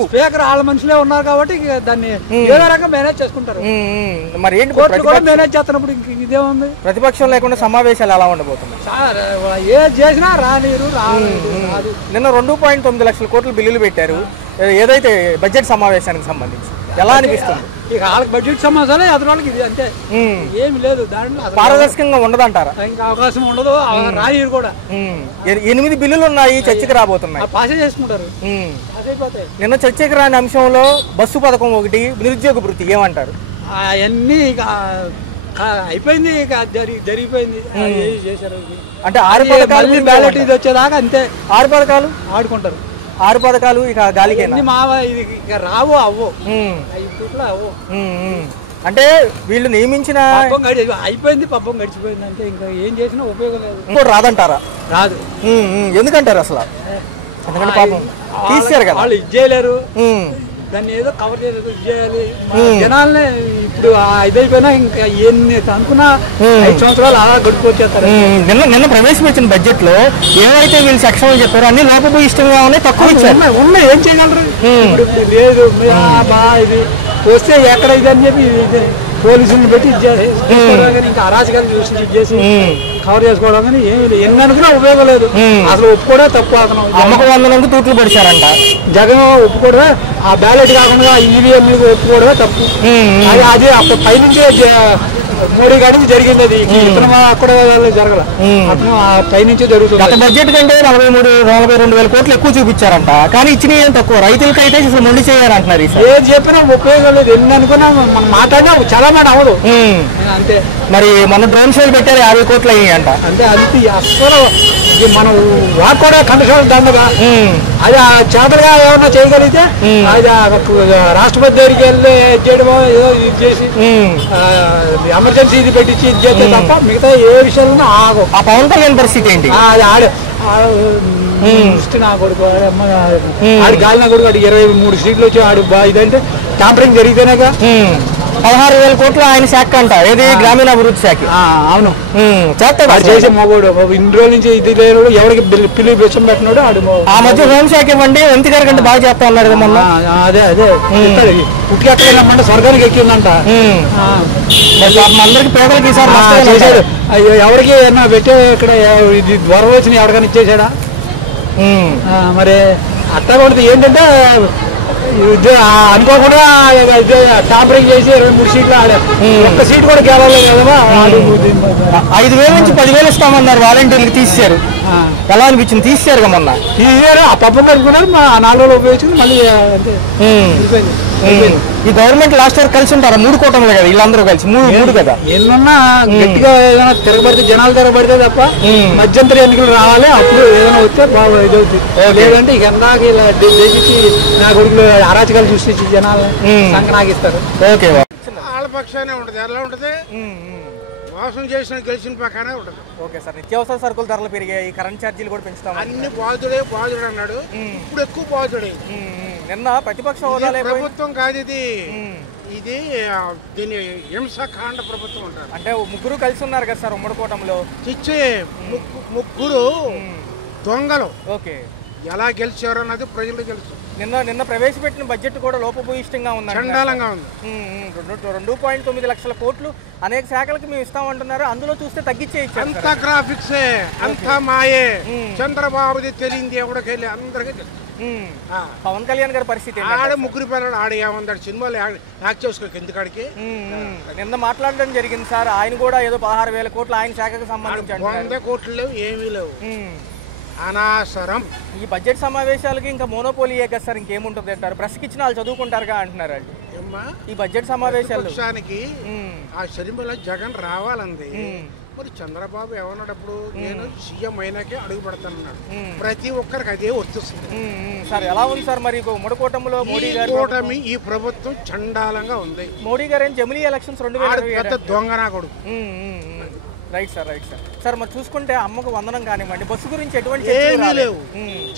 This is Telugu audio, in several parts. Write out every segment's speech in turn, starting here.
ఎక్కువ. స్పీకర్ వాళ్ళ మనుషులే ఉన్నారు కాబట్టి దాన్ని ఏదో రకంగా మేనేజ్ చేసుకుంటారు. మరి ఏంటి కోర్టులు కూడా మేనేజ్ చేస్తున్నప్పుడు ఇదేముంది? ప్రతిపక్షం లేకుండా సమావేశాలు ఎలా ఉండబోతున్నాయి? ఏది చేసినా రాదు. నిన్న 2.9 లక్షల కోట్ల బిల్లులు పెట్టారు ఏదైతే బడ్జెట్ సమావేశానికి సంబంధించి, ఎలా అనిపిస్తుంది? ఇక వాళ్ళకి బడ్జెట్ సమావేశాలే అతని వాళ్ళకి ఇది అంతే, ఏమి లేదు దాంట్లో. పారదర్శకంగా ఉండదంటారా? ఇంకా అవకాశం ఉండదు, రాయరు కూడా. 8 బిల్లులు ఉన్నాయి, చర్చకి రాబోతున్నాయి, పాస్ చేసుకుంటారు. నిన్న చర్చకి రాని అంశంలో బస్సు పథకం ఒకటి, నిరుద్యోగ వృత్తి, ఏమంటారు? అవన్నీ ఇక అయిపోయింది, ఇక జరిగిపోయింది. చేశారు అంటే 6 పథకాలు బ్యాలెట్ ఇది వచ్చేదాకా అంతే. 6 పథకాలు ఆడుకుంటారు, 6 పథకాలు ఇక గాలికైనా ఇది ఇక రావు అవ్వు అంటే వీళ్ళు నియమించిన అయిపోయింది, పబ్బం గడిచిపోయింది అంటే ఇంకా ఏం చేసినా ఉపయోగం లేదు. ఇంకోటి రాదంటారా? రాదు. ఎందుకంటారు అసలు? ఎందుకంటే పాపం తీసారు కదా, వాళ్ళు ఇది చేయలేరు, దాన్ని ఏదో కవర్ చేయలేదు, ఇది చేయాలి. జనాలనే ఇప్పుడు ఇదైపోయినా ఇంకా ఎన్ని అనుకున్నా 5 సంవత్సరాలు అలా గడిపోతారు. నిన్న ప్రవేశపెట్టిన బడ్జెట్ లో ఏవైతే వీళ్ళు సెక్షన్లు చెప్పారో అన్ని లోపభూయిష్టంగా ఉన్నాయి, తక్కువ ఇచ్చారు. ఉన్నాయి, ఏం చేయగలరు? ఇప్పుడు లేదు ఇది వస్తే ఎక్కడ ఇది అని చెప్పి పోలీసులను పెట్టి ఇంకా అరాచకాలు చూసి ఇది చేసి కవర్ చేసుకోవడం కానీ ఏమి లేదు. ఎన్ని అనుకున్నా ఉపయోగం లేదు. అసలు ఒప్పుకోవడం తప్పు. అతను అమ్మక వందనందుకు తూట్లు పడిచారంట. జగన్ ఒప్పుకోవడమే, ఆ బ్యాలెట్ కాకుండా ఈవీఎం ఒప్పుకోవడమే తప్పు. అది అప్పుడు పైనుంచే మోడీ గారికి జరిగింది. అది ఇతను కూడా జరగల, అతను పైనుంచే జరుగుతుంది. గత బడ్జెట్ కంటే 42,000 కోట్లు ఎక్కువ చూపించారంట, కానీ ఇచ్చిన ఏం తక్కువ. రైతులకైతే అసలు మొండి చేయాలంటున్నారు. ఏది చెప్పినా ఉపయోగం లేదు. ఎన్ని అనుకున్నా మనం మాట్లాడినా చాలా మాట అవ్వదు అంతే. మరి మన డ్రోన్ షోలు పెట్టారు, 50 కోట్లు అయ్యాయి అంట. అంటే అంతే. అసలు మనం వాక్ కూడా కండక్షన్ దండగా అది చేతలుగా ఏమన్నా చేయగలిగితే అది రాష్ట్రపతి దగ్గరికి వెళ్ళి చేయడమో ఏదో ఇది చేసి ఎమర్జెన్సీ ఇది పెట్టించి ఇది చేస్తే తప్ప మిగతా ఏ విషయంలో ఆగో. ఆ పవన్ కళ్యాణ్ పరిస్థితి ఏంటి? నా కొడుకు ఆడి గాలి నా కొడుకు ఆడి 23 సీట్లు వచ్చి ఆడు ఇదంటే ట్యాంపరింగ్ జరిగితేనేగా. 16,000 కోట్లు ఆయన శాఖ అంట, ఏది గ్రామీణాభివృద్ధి శాఖ. అవును, చేస్తాడు. చేసే మగోడు ఇన్ని రోజుల నుంచి ఇది లేడు, ఎవరికి పిల్లి విషయం పెట్టినాడు ఆడు. ఆ మధ్య హోంశాఖ ఇవ్వండి, ఎంతి గారి కంటే బాగా చేస్తా ఉన్నారు మొన్న. అదే ఉట్టి ఎక్కడైనా స్వర్గానికి ఎక్కిందంట. అందరికి పేదలకి చేశాడు. అయ్యో ఎవరికి ఏమన్నా పెట్టే ఇక్కడ ఇది వరం వచ్చిన ఎవరికైనా ఇచ్చేసాడా? మరి అట్లా కొడితే ఏంటంటే అనుకోకుండా టాంపరింగ్ చేసి 23 సీట్లు ఆడారు. ఒక్క సీట్ కూడా గెలవలేదు కదా. 5,000 నుంచి 10,000 ఇస్తామన్నారు, వాలంటీర్లకు తీసేశారు. ఎలా అనిపించింది? తీసేశారు మొన్న. తీసేశారు, ఆ పబ్బం కట్టుకున్నారు. 4 రోజులు ఉపయోగించింది మళ్ళీ అంతే. ఈ గవర్నమెంట్ లాస్ట్ వరకు కలిసి ఉంటారా? 3 కూటములు కదా వీళ్ళందరూ కలిసి, 3 కదా. ఎన్నున్నా గట్టిగా ఏదైనా తిరగబడితే జనాలు తిరగబడితే తప్ప మధ్యంతర ఎన్నికలు రావాలి, అప్పుడు ఏదైనా వస్తే బాగా ఇదవుతుంది. లేదంటే ఇక ఎందాక ఇలా దేశించి నా కొడుకులు అరాచకాలు సృష్టించి జనాలని సంకనాగిస్తారు. వాళ్ళ పక్షానే ఉంటుంది. ఎలా ఉంటుంది? మోసం చేసిన గెలిచిన పక్కనే ఉంటుంది. ఓకే సార్, నిత్యావసర సరుకుల ధరలు పెరిగాయి, కరెంట్ ఛార్జీలు కూడా పెంచుతాం. అన్ని బాధుడే అన్నాడు, ఇప్పుడు ఎక్కువ బాధుడే. నిన్న ప్రతిపక్ష హోదా ప్రభుత్వం కాదు ఇది, ఇది దీని హింసకాండ ప్రభుత్వం అంటారు. అంటే 3 కలిసి ఉన్నారు కదా సార్ ఉమ్మడి కూటమిలో. ఇచ్చే 3 దొంగలు. ఓకే, ఎలా గెలిచారో అన్నది ప్రజలకు తెలుసు. నిన్న ప్రవేశపెట్టిన బడ్జెట్ కూడా లోపభూయిష్టంగా ఉంది, చండాలంగా ఉంది. 2.9 లక్షల కోట్లు అనేక శాఖలకు మేము ఇస్తామంటున్నారు, అందులో చూస్తే తగ్గించే ఇచ్చారు. అంత గ్రాఫిక్సే, అంతా మాయే. చంద్రబాబుది తెలియంది ఎవరికెళ్ళి అందరికీ తెలుసు. పవన్ కళ్యాణ్ గారి పరిస్థితి ఆడ 3 పిల్లలు ఆడ ఏమందాడు సినిమాలు యాక్ట్ చేసుకోక ఎందుకాడికి. నిన్న మాట్లాడడం జరిగింది సార్, ఆయన కూడా ఏదో 16,000 కోట్లు ఆయన శాఖకు సంబంధించి. 100 కోట్లు లేవు, ఏమీ లేవు, అనవసరం. ఈ బడ్జెట్ సమావేశాలకి ఇంకా మోనోపోలియే కదా సార్, ఇంకేముంటుంది అంటారు? ప్రెస్కి ఇచ్చిన వాళ్ళు చదువుకుంటారుగా అంటున్నారు వాళ్ళు. ఈ బడ్జెట్ సమావేశాలు ఆ సినిమాలో జగన్ రావాలంది. మరి చంద్రబాబు ఏమన్నాడప్పుడు, నేను సీఎం అయినాకే అడుగు పెడతానన్నాడు. ప్రతి ఒక్కరికి అదే వర్తిస్తుంది. సార్ ఎలా ఉంది సార్ మరి ఉమ్మడి కూటమిలో మోడీ గారు కూటమి? ఈ ప్రభుత్వం చండాలంగా ఉంది. మోడీ గారు ఏం జమిలీ ఎలక్షన్స్ 2020 పెద్ద దొంగనా కొడుకు. Right sir, right sir. Sir మరి చూసుకుంటే అమ్మకు వందనం కానివ్వండి, బస్సు గురించి ఎటువంటి ఏమీ లేవు.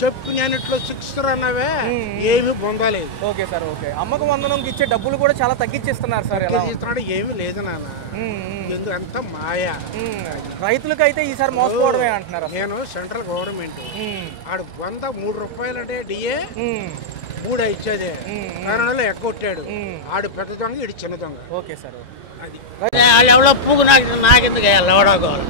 చెప్పు నేను ఇట్లా 6 అన్నవే, ఏమీ పొందలేదు. Okay sir, okay. అమ్మకు వందనం ఇచ్చే డబ్బులు కూడా చాలా తగ్గించేస్తున్నారు సార్. ఏమీ లేదు నాన్న, ఎందుకు అంత మాయా. రైతులకు అయితే ఈసారి మోసపోవడమే అంటున్నారు. నేను సెంట్రల్ గవర్నమెంట్ ఆడు 103 రూపాయలు అంటే డిఏ మూడు ఇచ్చేదే కరోనాలో ఎగ్గొట్టాడు. ఆడు పెద్ద దొంగ, ఇడు చిన్న దొంగ. Okay sir. అది వాళ్ళు ఎవరో పువ్వు నాకెందుకు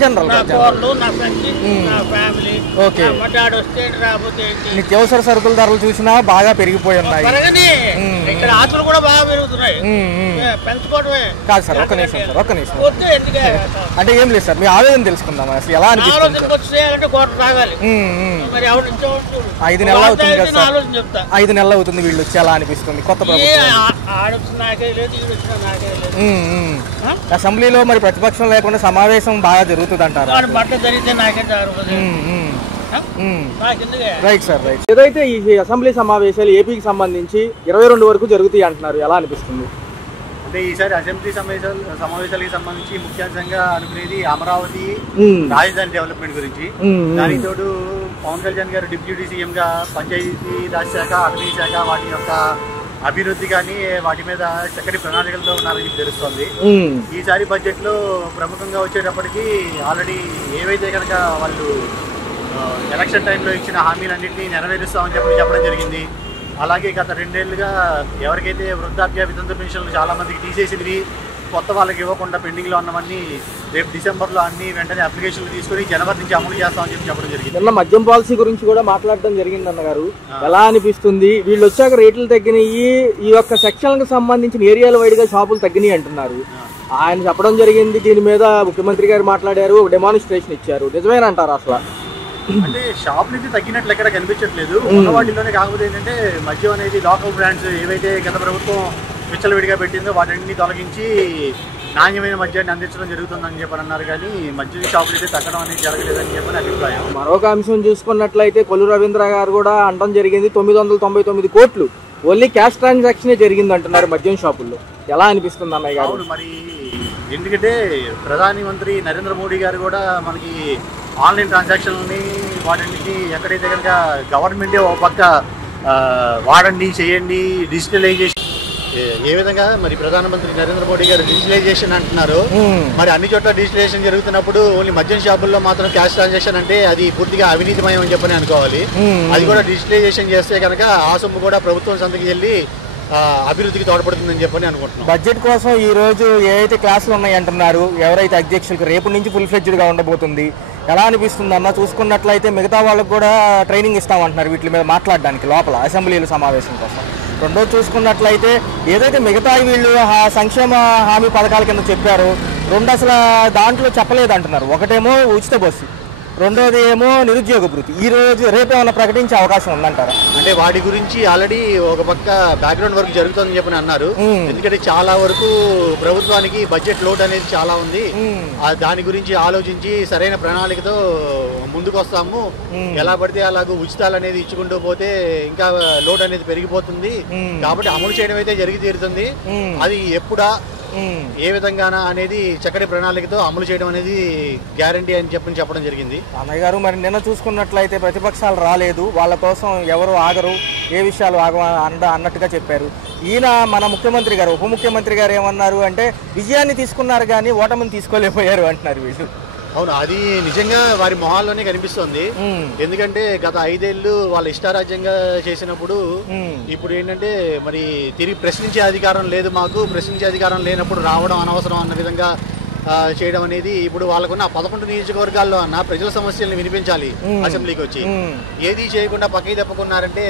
జనరల్ నా కోళ్ళు, నా ఫ్రెండ్స్, నా ఫ్యామిలీ. ఓకే. ఆడు వస్తే రాకపోతే ఏంటి? నిత్యావసర సరుకుల ధరలు చూసినా బాగా పెరిగిపోయి ఉన్నాయి. పెరగని ఇక్కడ ఆస్తులు కూడా బాగా పెరుగుతున్నాయి. పెంచుకోవడమే కాదు సార్, ఒక్క నిమిషం సార్, ఒక్క నిమిషం. వస్తే ఎందుకే అంటే ఏం లేదు సార్, మీ ఆవేదన తెలుసుకుందాం అసలు ఎలా అనిపిస్తుంది. ఆలోచనకి వచ్చే అంటే కోట తాగాలి. మరి ఎవరు ఇచ్చేవాడు? 5 నెలలు అవుతుంది కదా సార్. ఆలోచన చెప్తా. 5 నెలలు అవుతుంది వీళ్ళు వచ్చి, ఎలా అనిపిస్తుంది కొత్త ప్రభుత్వం? ఆడొచ్చిన నాకే లేదు, ఈడు వచ్చిన నాకే లేదు. అసెంబ్లీలో మరి ప్రతిపక్షం లేకుండా సమావేశం బాగా జరుగుతుంది అంటారు. బట్ట జరిగితే నాకే జరుగుతుంది. నాకెందుకే? Right sir, right. ఏదైతే ఈ అసెంబ్లీ సమావేశాలు ఏపీకి సంబంధించి 22 వరకు జరుగుతాయి అంటున్నారు, ఎలా అనిపిస్తుంది? అంటే ఈసారి అసెంబ్లీ సమావేశాలకు సంబంధించి ముఖ్యాంశంగా అనుకునేది అమరావతి రాజధాని డెవలప్మెంట్ గురించి. దానికి తోడు పవన్ కళ్యాణ్ గారు డిప్యూటీ సీఎం గా పంచాయతీ రాజ్ శాఖ, అటవీ శాఖ వాటి యొక్క అభివృద్ధి కానీ వాటి మీద చక్కటి ప్రణాళికలతో ఉన్నారని తెలుస్తోంది. ఈసారి బడ్జెట్ లో ప్రముఖంగా వచ్చేటప్పటికి ఆల్రెడీ ఏవైతే కనుక వాళ్ళు ఎలక్షన్ టైంలో ఇచ్చిన హామీలన్నింటినీ నెరవేరుస్తామని చెప్పడం జరిగింది. అలాగే గత 2 ఏళ్లుగా ఎవరికైతే వృద్ధాప్య వితంతు పెన్షన్లు చాలా మందికి తీసేసినవి, కొత్త వాళ్ళకి ఇవ్వకుండా పెండింగ్లో ఉన్నవన్నీ రేపు డిసెంబర్లో అన్ని వెంటనే అప్లికేషన్లు తీసుకుని జనవరి నుంచి అమలు చేస్తామని చెప్పడం జరిగింది. నిన్న మద్యం పాలసీ గురించి కూడా మాట్లాడడం జరిగింది అన్నగారు, ఎలా అనిపిస్తుంది? వీళ్ళు వచ్చాక రేట్లు తగ్గినాయి, ఈ యొక్క సెక్షన్లకు సంబంధించిన ఏరియాల వైడ్గా షాపులు తగ్గినాయి అంటున్నారు. ఆయన చెప్పడం జరిగింది. దీని మీద ముఖ్యమంత్రి గారు మాట్లాడారు, ఒక డెమాన్స్ట్రేషన్ ఇచ్చారు. నిజమేనంటారు అసలు? అంటే షాప్ నుంచి తగ్గినట్లు ఎక్కడ కనిపించట్లేదు ఉన్న వాటిలోనే. కాకపోతే ఏంటంటే మద్యం అనేది లోకల్ బ్రాండ్స్ ఏవైతే గత ప్రభుత్వం విచ్చలవిడిగా పెట్టిందో వాటిని తొలగించి నాణ్యమైన మద్యాన్ని అందించడం జరుగుతుందని చెప్పని అన్నారు. కానీ మద్యం షాపులు అయితే తగ్గడం అనేది జరగలేదని చెప్పని అభిప్రాయం. మరొక అంశం చూసుకున్నట్లయితే కొల్లు రవీంద్ర గారు కూడా అనడం జరిగింది, 999 కోట్లు ఓన్లీ క్యాష్ ట్రాన్సాక్షనే జరిగింది అంటున్నారు మద్యం షాపుల్లో. ఎలా అనిపిస్తుంది అన్నయ్య గారు? అవును, మరి ఎందుకంటే ప్రధాని మంత్రి నరేంద్ర మోడీ గారు కూడా మనకి ఆన్లైన్ ట్రాన్సాక్షన్ని వాటికి ఎక్కడైతే కనుక గవర్నమెంటే ఒక పక్క వాడండి, చేయండి, డిజిటలైజేషన్ ఏ విధంగా మరి ప్రధానమంత్రి నరేంద్ర మోడీ గారు డిజిటలైజేషన్ అంటున్నారు. మరి అన్ని చోట్ల డిజిటలైజేషన్ జరుగుతున్నప్పుడు ఓన్లీ మద్యం షాపుల్లో మాత్రం క్యాష్ ట్రాన్సాక్షన్ అంటే అది పూర్తిగా అవినీతిమయం అని చెప్పని అనుకోవాలి. అది కూడా డిజిటలైజేషన్ చేస్తే కనుక ఆ సొమ్ము కూడా ప్రభుత్వం సంతకి వెళ్ళి అభివృద్ధికి తోడ్పడుతుందని చెప్పని అనుకుంటున్నాం. బడ్జెట్ కోసం ఈ రోజు ఏవైతే క్లాసులు ఉన్నాయి అంటున్నారు, ఎవరైతే అధ్యక్షులకు రేపు నుంచి ఫుల్ ఫ్లెడ్జ్డ్గా ఉండబోతుంది, ఎలా అనిపిస్తుంది అన్న? చూసుకున్నట్లయితే మిగతా వాళ్ళకు కూడా ట్రైనింగ్ ఇస్తామంటున్నారు వీటి మీద మాట్లాడడానికి లోపల అసెంబ్లీల సమావేశం కోసం. రెండోది చూసుకున్నట్లయితే ఏదైతే మిగతా వీళ్ళు సంక్షేమ హామీ పథకాల కింద చెప్పారో, రెండు అసలు దాంట్లో చెప్పలేదు అంటున్నారు. ఒకటేమో ఉచిత బస్సు, రెండోది ఏమో నిరుద్యోగ భృతి. ఈ రోజు రేపు ఏమైనా ప్రకటించే అవకాశం ఉందంటారా? అంటే వాటి గురించి ఆల్రెడీ ఒక పక్క బ్యాక్గ్రౌండ్ వర్క్ జరుగుతుందని చెప్పని అన్నారు. ఎందుకంటే చాలా వరకు ప్రభుత్వానికి బడ్జెట్ లోడ్ అనేది చాలా ఉంది. దాని గురించి ఆలోచించి సరైన ప్రణాళికతో ముందుకు వస్తాము. ఎలా పడితే అలాగూ ఉచితాలు అనేది ఇచ్చుకుంటూ పోతే ఇంకా లోడ్ అనేది పెరిగిపోతుంది. కాబట్టి అమలు చేయడం అయితే జరిగి తీరుతుంది. అది ఎప్పుడా ఏ విధంగానా అనేది చక్కటి ప్రణాళికతో అమలు చేయడం అనేది గ్యారంటీ అని చెప్పడం జరిగింది. అన్నయ్య గారు, మరి నిన్న చూసుకున్నట్లయితే ప్రతిపక్షాలు రాలేదు, వాళ్ళ కోసం ఎవరు ఆగరు, ఏ విషయాలు అన్నట్టుగా చెప్పారు. ఈయన మన ముఖ్యమంత్రి గారు, ఉప ముఖ్యమంత్రి గారు ఏమన్నారు అంటే విజయాన్ని తీసుకున్నారు కానీ ఓటమిని తీసుకోలేకపోయారు అంటున్నారు వీళ్ళు. అవును, అది నిజంగా వారి మొహాల్లోనే కనిపిస్తోంది. ఎందుకంటే గత 5 ఏళ్ళు వాళ్ళ ఇష్టారాజ్యంగా చేసినప్పుడు ఇప్పుడు ఏంటంటే మరి తిరిగి ప్రశ్నించే అధికారం లేదు మాకు, ప్రశ్నించే అధికారం లేనప్పుడు రావడం అనవసరం అన్న విధంగా చేయడం అనేది ఇప్పుడు వాళ్ళకున్న 11 నియోజకవర్గాల్లో అన్న ప్రజల సమస్యల్ని వినిపించాలి అసెంబ్లీకి వచ్చి. ఏది చేయకుండా పక్కకి తప్పుకున్నారంటే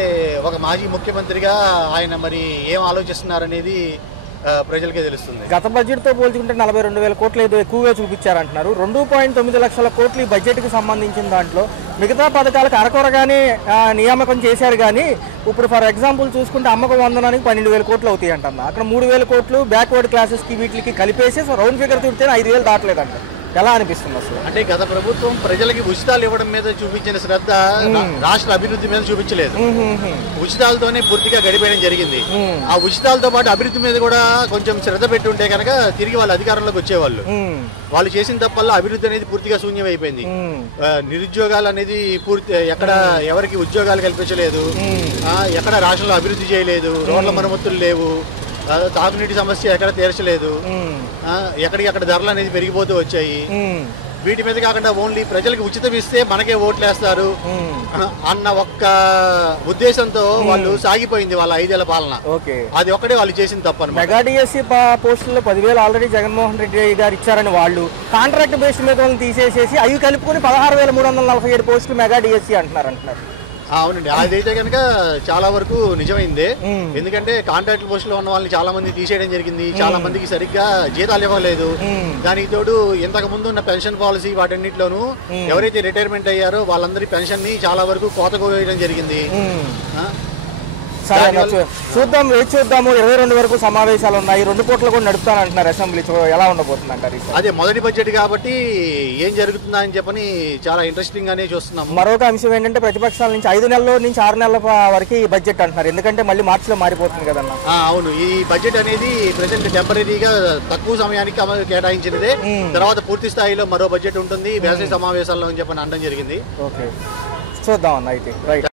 ఒక మాజీ ముఖ్యమంత్రిగా ఆయన మరి ఏం ఆలోచిస్తున్నారనేది ప్రజలకే తెలుస్తుంది. గత బడ్జెట్ తో పోల్చుకుంటే 42,000 కోట్లు ఏదో ఎక్కువగా చూపించారంటున్నారు. 2.9 లక్షల కోట్లు ఈ బడ్జెట్ కి సంబంధించిన దాంట్లో మిగతా పథకాలకు అరకొరగానే నియామకం చేశారు. కానీ ఇప్పుడు ఫర్ ఎగ్జాంపుల్ చూసుకుంటే అమ్మక వందనానికి 12,000 కోట్లు అవుతాయి అంటున్నా. అక్కడ 3,000 కోట్లు బ్యాక్వర్డ్ క్లాసెస్ కి వీటికి కలిపేసి రౌండ్ ఫిగర్ చూపితే 5,000 దాటలేదంట. ఎలా అనిపిస్తుంది అసలు? అంటే గత ప్రభుత్వం ప్రజలకి ఉచితాలు ఇవ్వడం మీద చూపించిన శ్రద్ధ రాష్ట్ర అభివృద్ధి మీద చూపించలేదు. ఉచితాలతోనే పూర్తిగా గడిపేయడం జరిగింది. ఆ ఉచితాలతో పాటు అభివృద్ధి మీద కూడా కొంచెం శ్రద్ధ పెట్టి ఉంటే కనుక తిరిగి వాళ్ళ అధికారంలోకి వచ్చేవాళ్ళు. వాళ్ళు చేసిన తప్పల్లా అభివృద్ధి అనేది పూర్తిగా శూన్యం అయిపోయింది. నిరుద్యోగాలు అనేది పూర్తి ఎక్కడ ఎవరికి ఉద్యోగాలు కల్పించలేదు, ఎక్కడ రాష్ట్రంలో అభివృద్ధి చేయలేదు, రోడ్ల మరమ్మతులు లేవు, తాగునీటి సమస్య ఎక్కడ తీర్చలేదు, ఎక్కడికి అక్కడ ధరలు అనేది పెరిగిపోతూ వచ్చాయి. వీటి మీద కాకుండా ఓన్లీ ప్రజలకు ఉచితం ఇస్తే మనకే ఓట్లేస్తారు అన్న ఒక్క ఉద్దేశంతో వాళ్ళు సాగిపోయింది వాళ్ళ 5 ఏళ్ల పాలన. అది ఒక్కడే వాళ్ళు చేసింది తప్పని. మెగా డిఎస్సీ పోస్టుల్లో 10,000 ఆల్రెడీ జగన్మోహన్ రెడ్డి గారు ఇచ్చారని వాళ్ళు కాంట్రాక్ట్ బేస్డ్ మీద తీసేసేసి అవి కలుపుకొని 16,347 పోస్టులు మెగా డిఎస్సీ అంటున్నారు. అవునండి, అదైతే కనుక చాలా వరకు నిజమైందే. ఎందుకంటే కాంట్రాక్ట్ పోస్టులో ఉన్న వాళ్ళని చాలా మంది తీసేయడం జరిగింది. చాలా మందికి సరిగ్గా జీతాలు ఇవ్వలేదు. దానికి తోడు ఇంతకు ముందు ఉన్న పెన్షన్ పాలసీ వాటన్నిటిలోనూ ఎవరైతే రిటైర్మెంట్ అయ్యారో వాళ్ళందరి పెన్షన్ ని చాలా వరకు కోత కోయడం జరిగింది. చూద్దాం, వేచి చూద్దాము. 22 వరకు సమావేశాలు ఉన్నాయి. 2 పూటలు కూడా నడుపుతానంటున్నారు అసెంబ్లీ. ఎలా ఉండబోతుంది అంటారు? అదే మొదటి బడ్జెట్ కాబట్టి ఏం జరుగుతుందా అని చెప్పని చాలా ఇంట్రెస్టింగ్ గానే చూస్తున్నాం. మరొక అంశం ఏంటంటే ప్రతిపక్షాల నుంచి 5 నెలల నుంచి 6 నెలల వరకు ఈ బడ్జెట్ అంటున్నారు. ఎందుకంటే మళ్ళీ మార్చిలో మారిపోతుంది కదన్నా. అవును, ఈ బడ్జెట్ అనేది ప్రెసెంట్ టెంపరీగా తక్కువ సమయానికి కేటాయించినదే. తర్వాత పూర్తి స్థాయిలో మరో బడ్జెట్ ఉంటుంది వేసవి సమావేశాల్లో అని చెప్పని అనడం జరిగింది. ఓకే, చూద్దాం అన్న అయితే. రైట్.